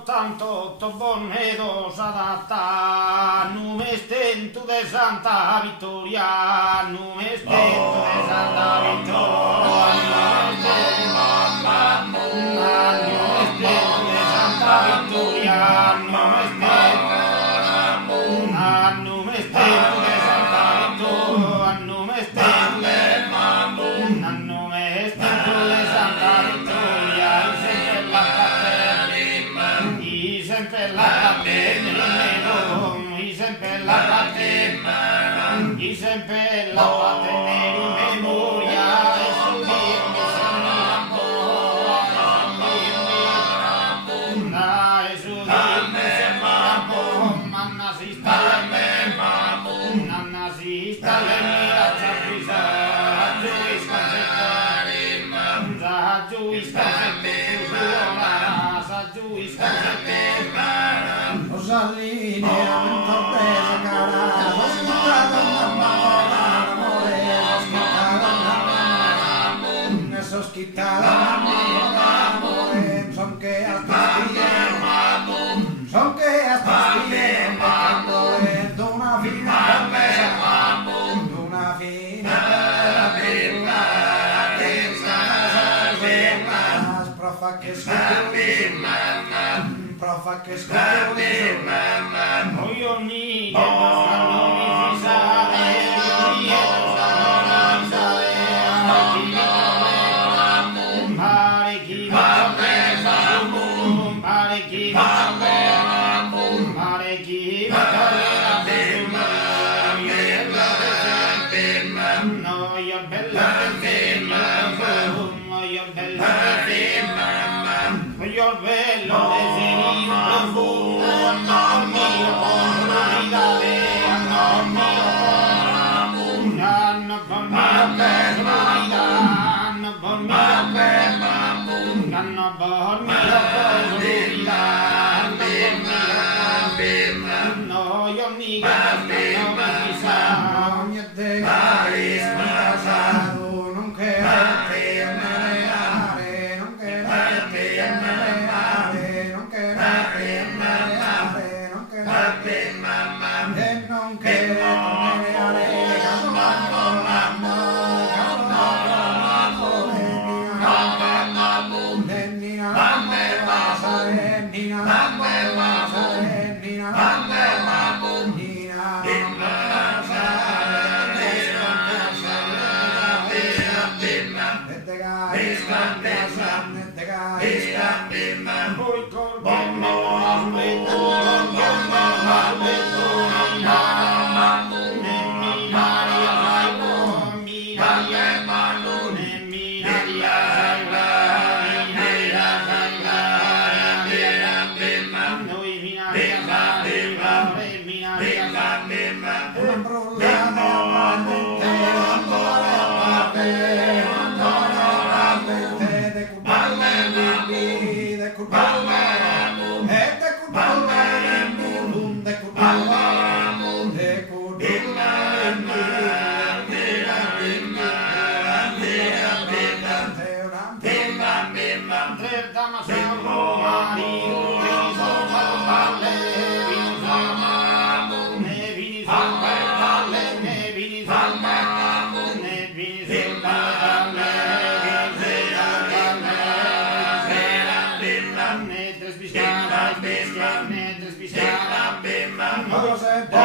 tanto bonnedos adatta, només tento de Santa Victoria, només tento de Santa Victoria, només tento de Santa Victoria, només tento de Santa Victoria, només tento de Santa Victoria, i sempre la catena, in memoria, e sul Dio che nazista le minaccia Rosalini era mentre presa cara, ho schittato una mamma, amore, ho schittato una mamma, so schittato una mamma, amore, son che a stile, amore, d'una fine promessa, d'una fine promessa, profa che io mi fanno mi fissare, io bello desiderio profumo, amor mio, consolidare, amor mio, hanno por mio consolidare, hanno por mio consolidare, no, io mi ogni te carisma, non che Cosa